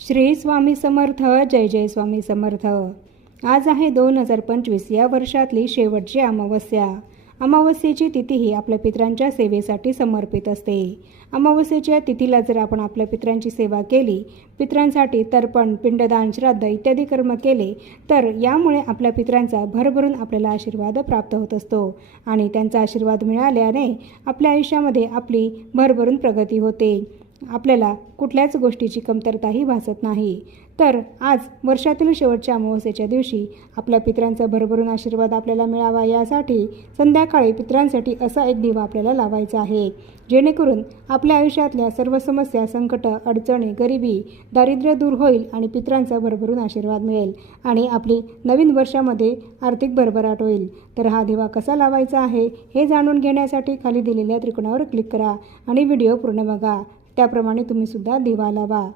श्री स्वामी समर्थ. जय जय स्वामी समर्थ. आज आहे 2025 या वर्षातली शेवटची अमावस्या. अमावस्येची तिथी ही आपल्या पितरांच्या सेवेसाठी समर्पित असते. अमावस्येच्या तिथीला जर आपण आपल्या पितरांची सेवा केली, पितरांसाठी तर्पण, पिंडदान, श्राद्ध इत्यादी कर्म केले, तर यामुळे आपल्या पितरांचा भरभरून आपल्याला आशीर्वाद प्राप्त होत असतो आणि त्यांचा आशीर्वाद मिळाल्याने आपल्या आयुष्यामध्ये आपली भरभरून प्रगती होते. आपल्याला कुठल्याच गोष्टीची कमतरताही भासत नाही. तर आज वर्षातील शेवटच्या अमावस्येच्या दिवशी आपल्या पितरांचा भरभरून आशीर्वाद आपल्याला मिळावा यासाठी संध्याकाळी पितरांसाठी असा एक दिवा आपल्याला लावायचा आहे, जेणेकरून आपल्या आयुष्यातल्या सर्व समस्या, संकट, अडचणी, गरिबी, दारिद्र्य दूर होईल आणि पितरांचा भरभरून आशीर्वाद मिळेल आणि आपली नवीन वर्षामध्ये आर्थिक भरभराट होईल. तर हा दिवा कसा लावायचा आहे हे जाणून घेण्यासाठी खाली दिलेल्या त्रिकोणावर क्लिक करा आणि व्हिडिओ पूर्ण बघा. त्याप्रमाणे तुम्ही सुद्धा दिवा लावा.